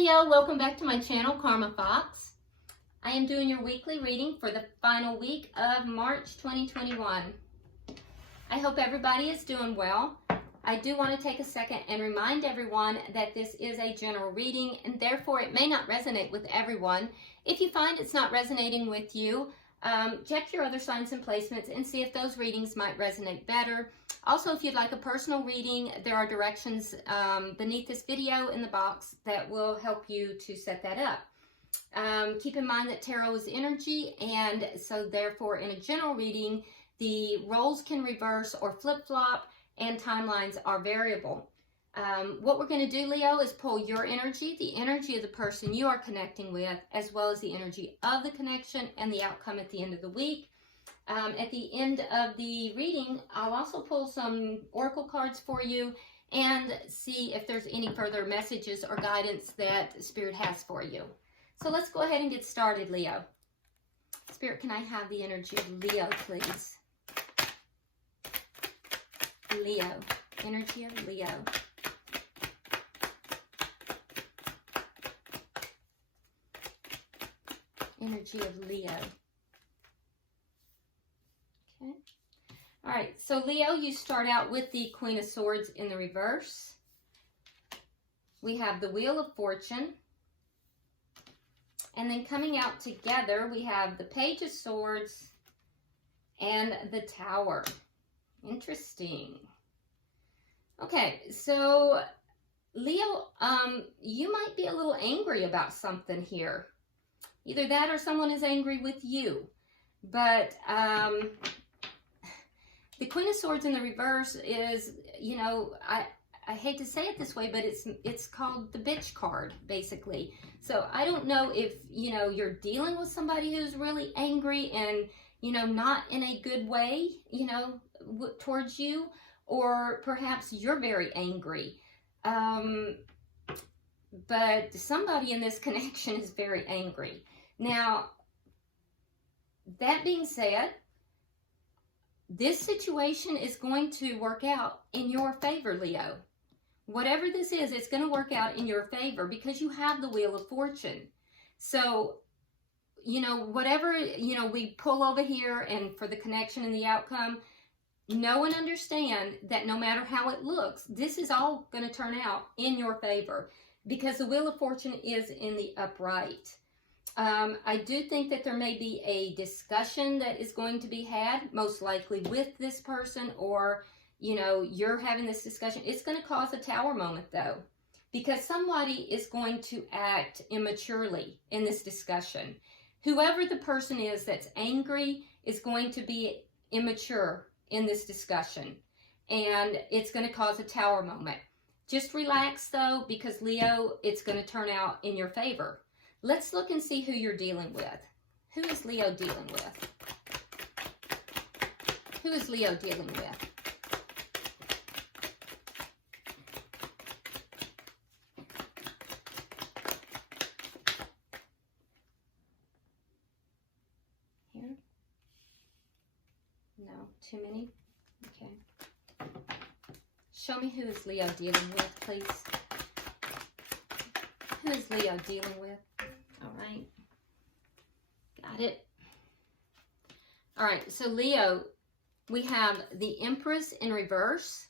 Leo, welcome back to my channel, Karma Fox. I am doing your weekly reading for the final week of March 2021. I hope everybody is doing well. I do want to take a second and remind everyone that this is a general reading and therefore it may not resonate with everyone. If you find it's not resonating with you, check your other signs and placements and see if those readings might resonate better. Also, if you'd like a personal reading, there are directions beneath this video in the box that will help you to set that up. Keep in mind that tarot is energy, and so therefore in a general reading, the roles can reverse or flip-flop and timelines are variable. What we're going to do, Leo, is pull your energy, the energy of the person you are connecting with, as well as the energy of the connection and the outcome at the end of the week. At the end of the reading, I'll also pull some oracle cards for you and see if there's any further messages or guidance that Spirit has for you. So let's go ahead and get started, Leo. Spirit, can I have the energy of Leo, please? Leo, energy of Leo. Energy of Leo. Okay. All right, so Leo, you start out with the Queen of Swords in the reverse. We have the Wheel of Fortune. And then coming out together, we have the Page of Swords and the Tower. Interesting. Okay, so Leo, you might be a little angry about something here. Either that or someone is angry with you. But the Queen of Swords in the reverse is, you know, I hate to say it this way, but it's called the bitch card, basically. So I don't know if, you know, you're dealing with somebody who's really angry and, you know, not in a good way, you know, towards you, or perhaps you're very angry. But somebody in this connection is very angry. Now, that being said, this situation is going to work out in your favor, Leo. Whatever this is, it's going to work out in your favor because you have the Wheel of Fortune. So, you know, whatever, you know, we pull over here and for the connection and the outcome, know and understand that no matter how it looks, this is all going to turn out in your favor because the Wheel of Fortune is in the upright. I do think that there may be a discussion that is going to be had, most likely with this person, or, you know, you're having this discussion. It's going to cause a Tower moment, though, because somebody is going to act immaturely in this discussion. Whoever the person is that's angry is going to be immature in this discussion, and it's going to cause a Tower moment. Just relax, though, because, Leo, it's going to turn out in your favor. Let's look and see who you're dealing with. Who is Leo dealing with? Who is Leo dealing with? Here? No, too many? Okay. Show me who is Leo dealing with, please. Who is Leo dealing with? All right. Got it. All right, so Leo, we have the Empress in reverse.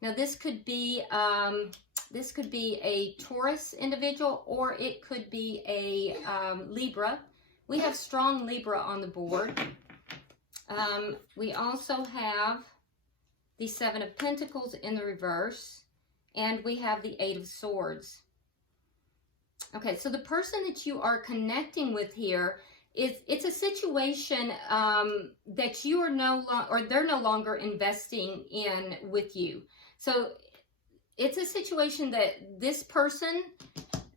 Now this could be a Taurus individual, or it could be a Libra. We have strong Libra on the board. We also have the Seven of Pentacles in the reverse, and we have the Eight of Swords. Okay, so the person that you are connecting with here it's a situation that you are they're no longer investing in with you. So it's a situation that this person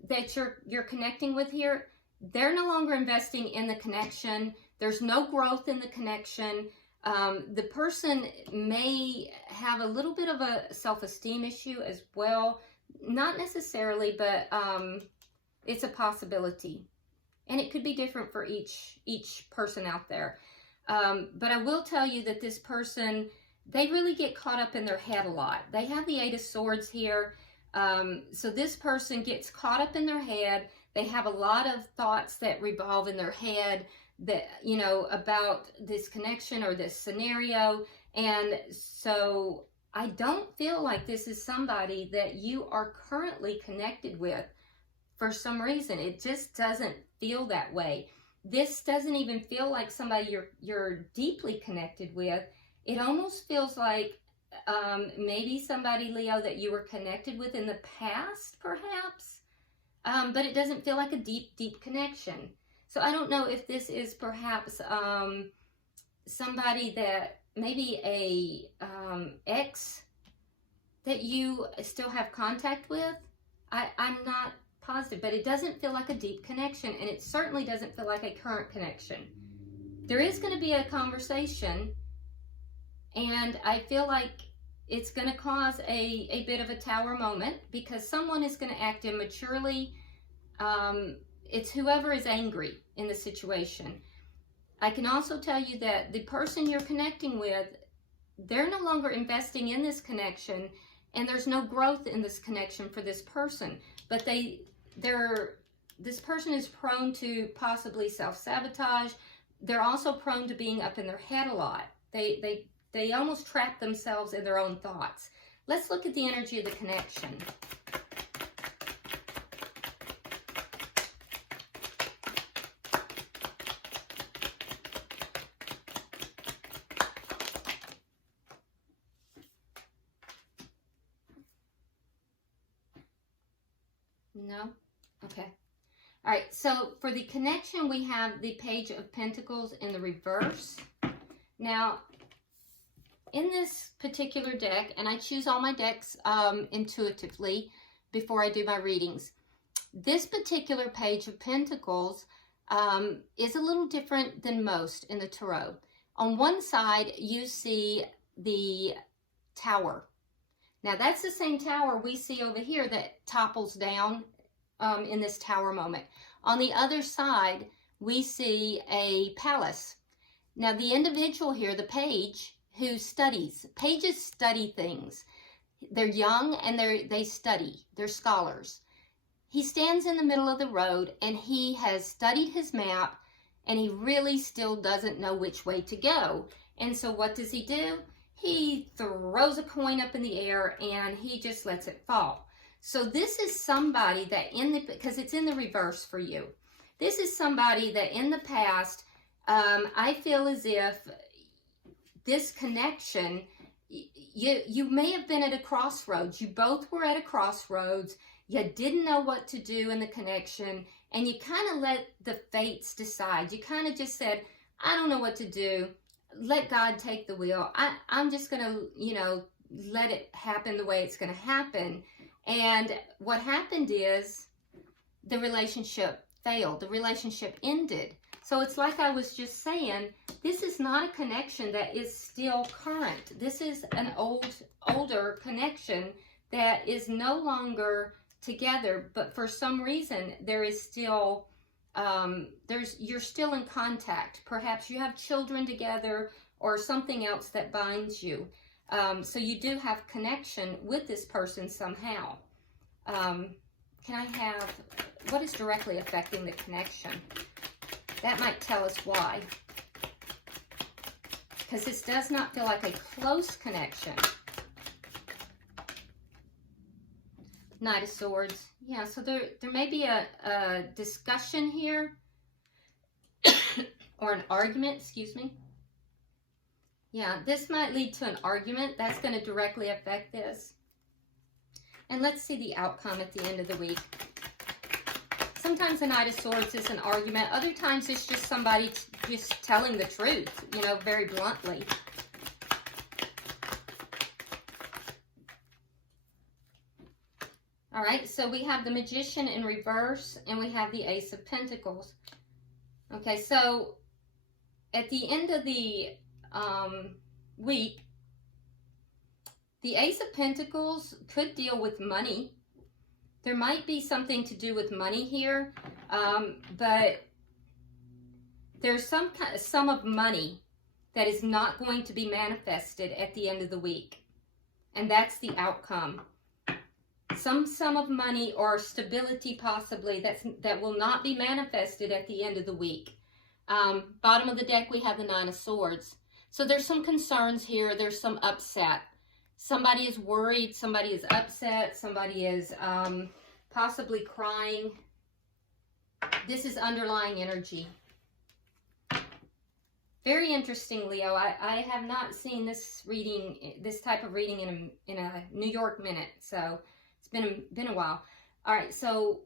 that you're connecting with here, they're no longer investing in the connection. There's no growth in the connection. The person may have a little bit of a self-esteem issue as well. Not necessarily, but it's a possibility. And it could be different for each person out there. But I will tell you that this person, they really get caught up in their head a lot. They have the Eight of Swords here. So this person gets caught up in their head. They have a lot of thoughts that revolve in their head that, you know, about this connection or this scenario. And so I don't feel like this is somebody that you are currently connected with for some reason. It just doesn't feel that way. This doesn't even feel like somebody you're deeply connected with. It almost feels like maybe somebody, Leo, that you were connected with in the past, perhaps. But it doesn't feel like a deep connection. So I don't know if this is perhaps somebody that maybe a ex that you still have contact with. I'm not positive, but it doesn't feel like a deep connection, and it certainly doesn't feel like a current connection. There is going to be a conversation, and I feel like it's going to cause a bit of a tower moment because someone is going to act immaturely. It's whoever is angry in the situation. I can also tell you that the person you're connecting with, they're no longer investing in this connection, and there's no growth in this connection for this person. But this person is prone to possibly self-sabotage. They're also prone to being up in their head a lot. They almost trap themselves in their own thoughts. Let's look at the energy of the connection. No? Okay. All right, so for the connection, we have the Page of Pentacles in the reverse. Now, in this particular deck, and I choose all my decks intuitively before I do my readings, this particular Page of Pentacles is a little different than most in the Tarot. On one side, you see the Tower. Now, that's the same tower we see over here that topples down in this tower moment. On the other side, we see a palace. Now, the individual here, the page, who studies. Pages study things. They're young and they study. They're scholars. He stands in the middle of the road and he has studied his map and he really still doesn't know which way to go. And so what does he do? He throws a coin up in the air and he just lets it fall. So this is somebody that because it's in the reverse for you. This is somebody that in the past, I feel as if this connection, you may have been at a crossroads. You both were at a crossroads. You didn't know what to do in the connection, and you kind of let the fates decide. You kind of just said, I don't know what to do. Let God take the wheel. I'm just going to, let it happen the way it's going to happen. And what happened is the relationship failed. The relationship ended. So it's like I was just saying, this is not a connection that is still current. This is an older connection that is no longer together, but for some reason there is still, you're still in contact. Perhaps you have children together or something else that binds you. So you do have connection with this person somehow. Can I have, what is directly affecting the connection? That might tell us why. Because this does not feel like a close connection. Knight of Swords. Yeah, so there may be a discussion here. Or an argument, excuse me. Yeah, this might lead to an argument. That's going to directly affect this. And let's see the outcome at the end of the week. Sometimes the Knight of Swords is an argument. Other times it's just somebody just telling the truth, very bluntly. All right, so we have the Magician in reverse and we have the Ace of Pentacles. Okay, so at the end of the week, the Ace of Pentacles could deal with money. There might be something to do with money here, but there's some kind of sum of money that is not going to be manifested at the end of the week. And that's the outcome. some sum of money or stability possibly that will not be manifested at the end of the week. Bottom of the deck, we have the Nine of Swords. So there's some concerns here. There's some upset. Somebody is worried. Somebody is upset. Somebody is possibly crying. This is underlying energy. Very interesting, Leo. I have not seen this type of reading in a New York minute. So it's been a while. All right, so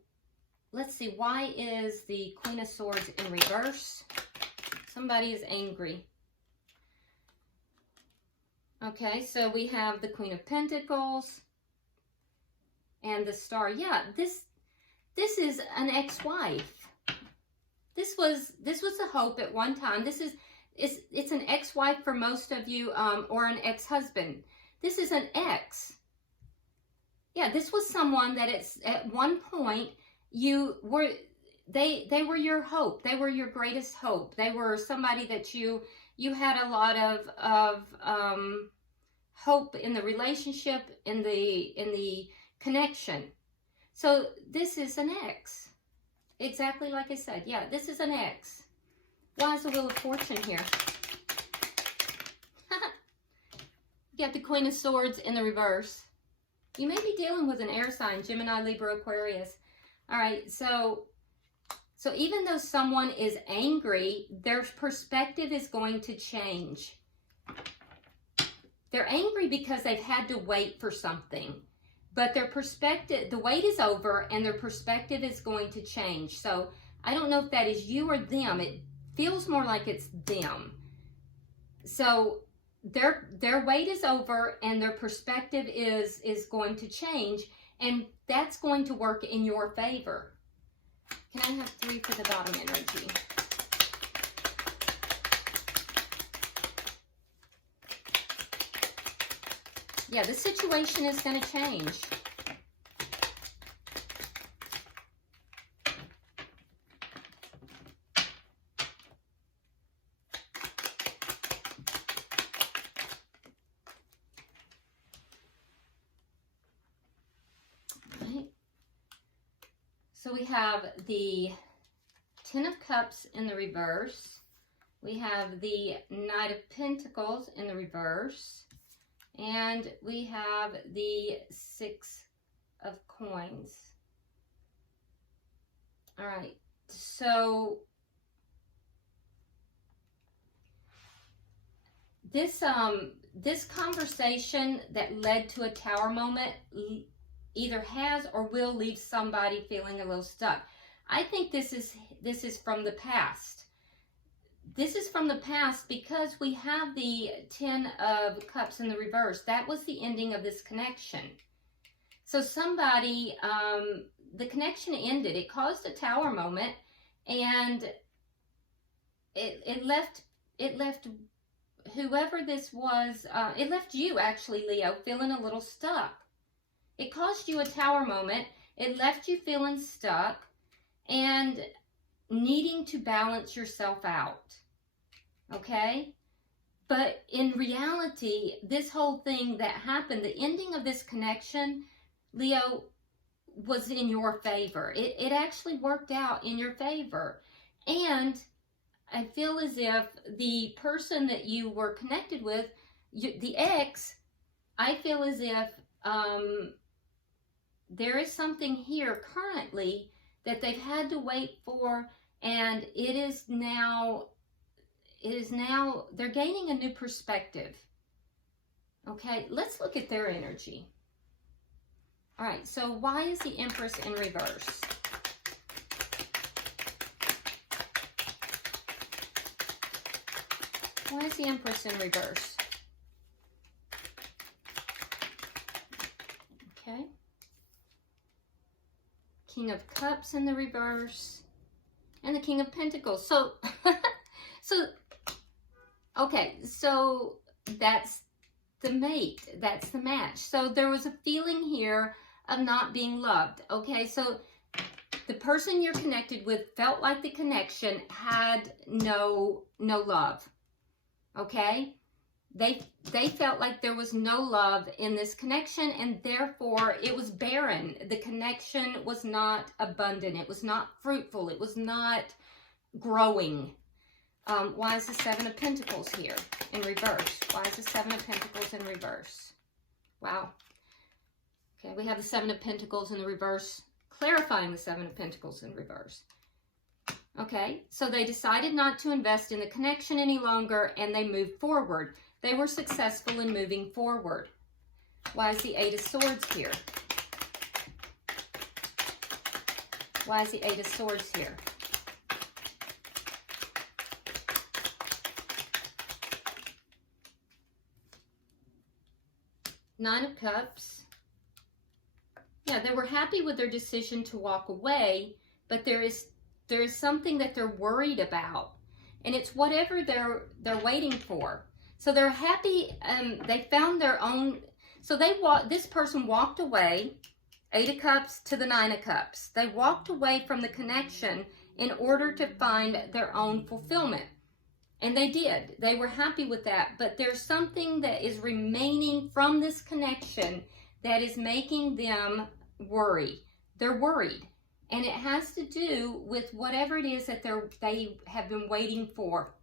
let's see. Why is the Queen of Swords in reverse? Somebody is angry. Okay, so we have the Queen of Pentacles and the Star. Yeah, this is an ex-wife. This was the hope at one time. It's an ex-wife for most of you, or an ex-husband. This is an ex. Yeah, this was someone that at one point they were your hope. They were your greatest hope. They were somebody that you had a lot of hope in the relationship, in the connection. So this is an ex. Exactly like I said. Yeah, this is an ex. Why is the Wheel of Fortune here? You got the Queen of Swords in the reverse. You may be dealing with an air sign, Gemini, Libra, Aquarius. All right, so even though someone is angry, their perspective is going to change. They're angry because they've had to wait for something. But their perspective, the wait is over and their perspective is going to change. So I don't know if that is you or them. It feels more like it's them. So their wait is over and their perspective is going to change, and that's going to work in your favor. Can I have 3 for the bottom energy? Yeah, the situation is going to change. So we have the Ten of Cups in the reverse. We have the Knight of Pentacles in the reverse. And we have the 6 of Coins. All right. So this conversation that led to a Tower moment either has or will leave somebody feeling a little stuck. I think this is from the past. This is from the past because we have the 10 of Cups in the reverse. That was the ending of this connection. So somebody, the connection ended. It caused a Tower moment, and it left whoever this was, it left you actually, Leo, feeling a little stuck. It caused you a Tower moment. It left you feeling stuck and needing to balance yourself out. Okay? But in reality, this whole thing that happened, the ending of this connection, Leo, was in your favor. It actually worked out in your favor. And I feel as if the person that you were connected with, the ex, I feel as if there is something here currently that they've had to wait for, and it is now, they're gaining a new perspective. Okay, let's look at their energy. All right, so why is the Empress in reverse? Why is the Empress in reverse? Okay. King of Cups in the reverse. And the King of Pentacles. So, okay, so that's the mate. That's the match. So there was a feeling here of not being loved. Okay, so the person you're connected with felt like the connection had no love. Okay? They felt like there was no love in this connection, and therefore it was barren. The connection was not abundant. It was not fruitful. It was not growing. Why is the Seven of Pentacles here in reverse? Why is the Seven of Pentacles in reverse? Wow. Okay, we have the Seven of Pentacles in the reverse, clarifying the Seven of Pentacles in reverse. Okay, so they decided not to invest in the connection any longer, and they moved forward. They were successful in moving forward. Why is the Eight of Swords here? Why is the Eight of Swords here? Nine of Cups. Yeah, they were happy with their decision to walk away, but there is something that they're worried about, and it's whatever they're waiting for. So they're happy. They found their own. So this person walked away. Eight of Cups to the Nine of Cups. They walked away from the connection in order to find their own fulfillment. And they did. They were happy with that. But there's something that is remaining from this connection that is making them worry. They're worried. And it has to do with whatever it is that they have been waiting for.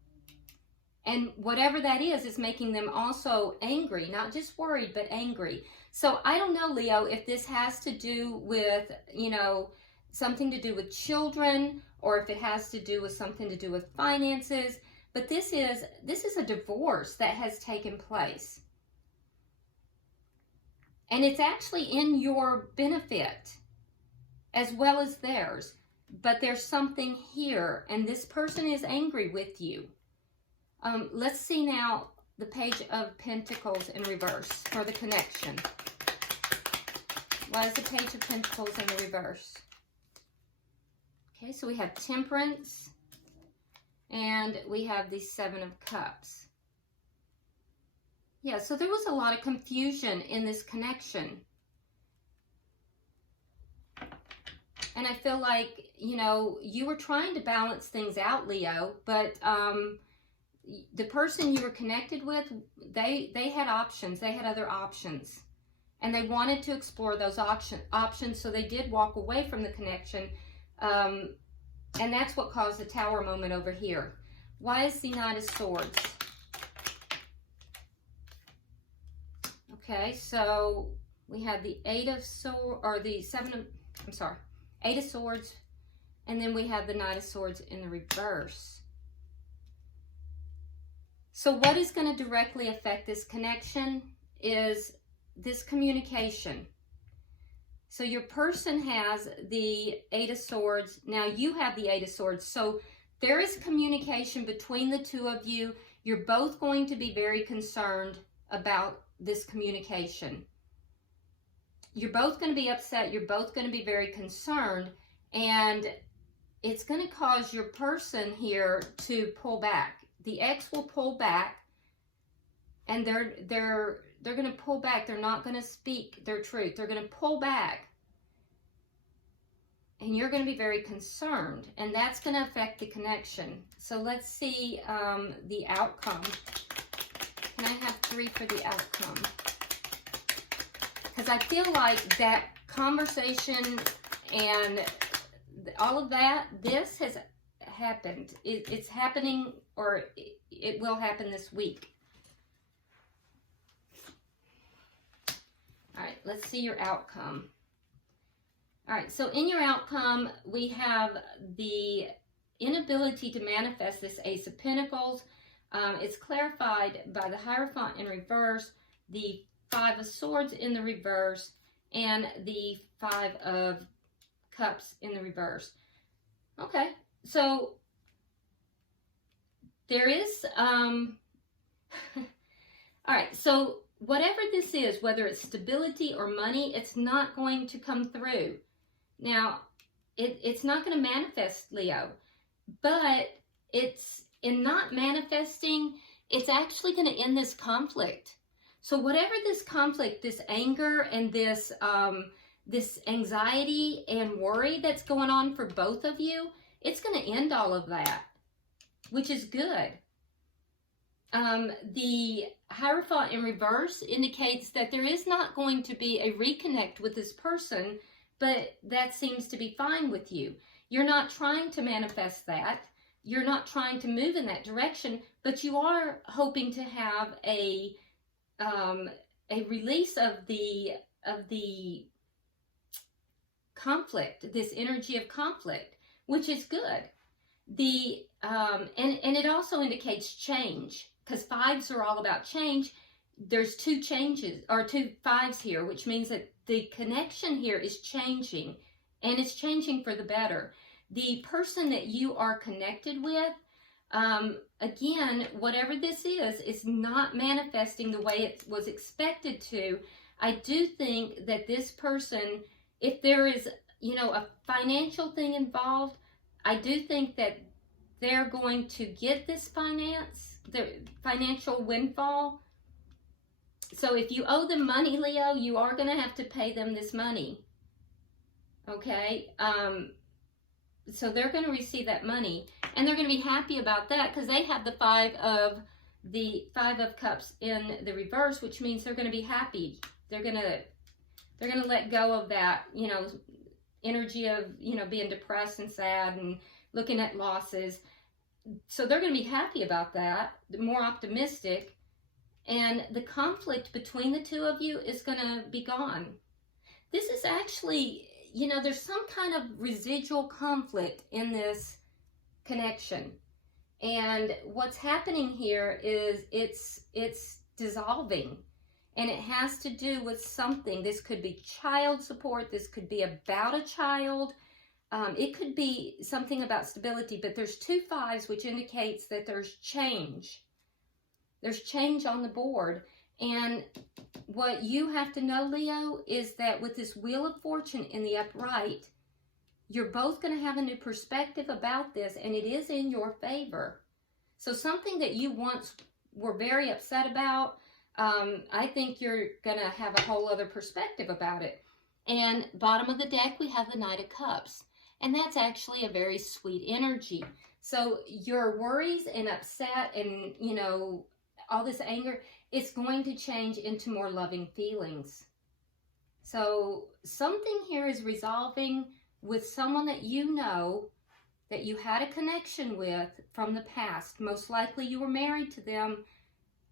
And whatever that is making them also angry. Not just worried, but angry. So I don't know, Leo, if this has to do with, you know, something to do with children, or if it has to do with something to do with finances. But this is a divorce that has taken place. And it's actually in your benefit as well as theirs. But there's something here, and this person is angry with you. Let's see now the Page of Pentacles in reverse for the connection. Why is the Page of Pentacles in the reverse? Okay, so we have Temperance. And we have the Seven of Cups. Yeah, so there was a lot of confusion in this connection. And I feel like, you know, you were trying to balance things out, Leo, but the person you were connected with, they had options. They had other options. And they wanted to explore those options, so they did walk away from the connection. And that's what caused the Tower moment over here. Why is the Knight of Swords? Okay, so we have the Eight of Swords, or the Eight of Swords, and then we have the Knight of Swords in the reverse. So what is going to directly affect this connection is this communication. So your person has the Eight of Swords. Now you have the Eight of Swords. So there is communication between the two of you. You're both going to be very concerned about this communication. You're both going to be upset. You're both going to be very concerned. And it's going to cause your person here to pull back. The ex will pull back. And they're going to pull back. They're not going to speak their truth. They're going to pull back. And you're going to be very concerned. And that's going to affect the connection. So let's see the outcome. Can I have 3 for the outcome? Because I feel like that conversation and all of that, this has happened. It's happening, or it will happen this week. All right, let's see your outcome. All right, so in your outcome, we have the inability to manifest this Ace of Pentacles. It's clarified by the Hierophant in reverse, the Five of Swords in the reverse, and the Five of Cups in the reverse. Okay, so there is, all right, so whatever this is, whether it's stability or money, it's not going to come through. Now, it's not going to manifest, Leo, but it's in not manifesting, it's actually going to end this conflict. So whatever this conflict, this anger and this this anxiety and worry that's going on for both of you, it's going to end all of that, which is good. The Hierophant in reverse indicates that there is not going to be a reconnect with this person, but that seems to be fine with you. You're not trying to manifest that. You're not trying to move in that direction, but you are hoping to have a release of the conflict, this energy of conflict, which is good. And it also indicates change, because fives are all about change. There's two changes, or two fives here, which means that the connection here is changing, and it's changing for the better. The person that you are connected with, again, whatever this is not manifesting the way it was expected to. I do think that this person, if there is, a financial thing involved, I do think that they're going to get this the financial windfall. So if you owe them money, Leo, you are going to have to pay them this money. Okay? So they're going to receive that money, and they're going to be happy about that, because they have the Five of Cups in the reverse, which means they're going to be happy. They're going to let go of that, energy of, being depressed and sad and looking at losses. So they're going to be happy about that, more optimistic, and the conflict between the two of you is going to be gone. This is actually, there's some kind of residual conflict in this connection. And what's happening here is it's dissolving. And it has to do with something. This could be child support. This could be about a child. It could be something about stability. But there's two fives, which indicates that there's change. There's change on the board. And what you have to know, Leo, is that with this Wheel of Fortune in the upright, you're both going to have a new perspective about this, and it is in your favor. So something that you once were very upset about, I think you're going to have a whole other perspective about it. And bottom of the deck, we have the Knight of Cups. And that's actually a very sweet energy. So your worries and upset and, all this anger, it's going to change into more loving feelings. So something here is resolving with someone that that you had a connection with from the past. Most likely you were married to them,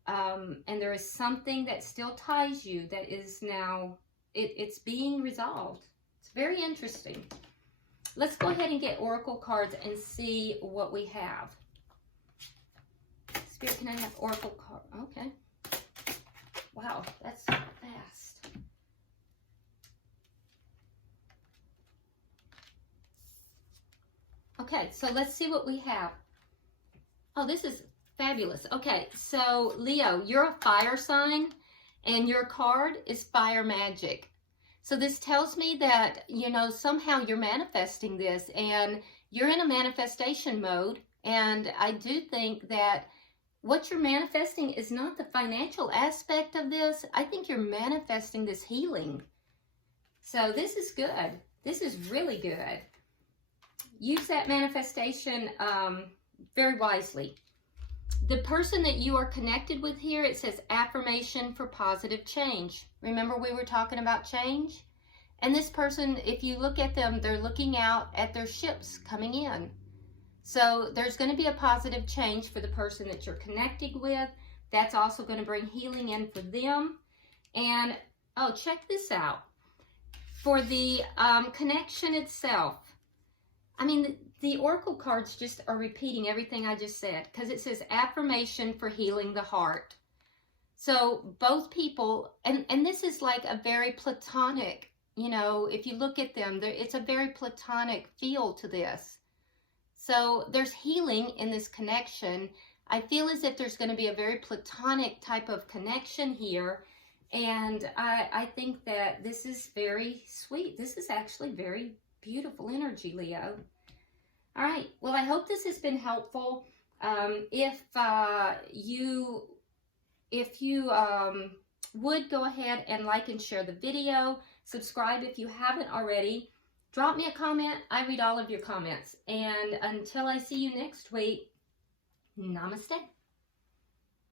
and there is something that still ties you that is now, it's being resolved. It's very interesting. Let's go ahead and get oracle cards and see what we have. Spirit, can I have oracle card? Okay. Wow, that's fast. Okay, so let's see what we have. Oh, this is fabulous. Okay, so Leo, you're a fire sign, and your card is Fire Magic. So this tells me that, somehow you're manifesting this, and you're in a manifestation mode. And I do think that what you're manifesting is not the financial aspect of this. I think you're manifesting this healing. So this is good. This is really good. Use that manifestation very wisely. The person that you are connected with here, it says affirmation for positive change. Remember we were talking about change? And this person, if you look at them, they're looking out at their ships coming in. So there's going to be a positive change for the person that you're connected with. That's also going to bring healing in for them. And, oh, check this out. For the connection itself, I mean, the oracle cards just are repeating everything I just said, because it says affirmation for healing the heart. So both people, and this is like a very platonic, if you look at them, it's a very platonic feel to this. So there's healing in this connection. I feel as if there's going to be a very platonic type of connection here. And I think that this is very sweet. This is actually very beautiful energy, Leo. All right. Well, I hope this has been helpful. If you would go ahead and like and share the video, subscribe if you haven't already. Drop me a comment. I read all of your comments. And until I see you next week, namaste.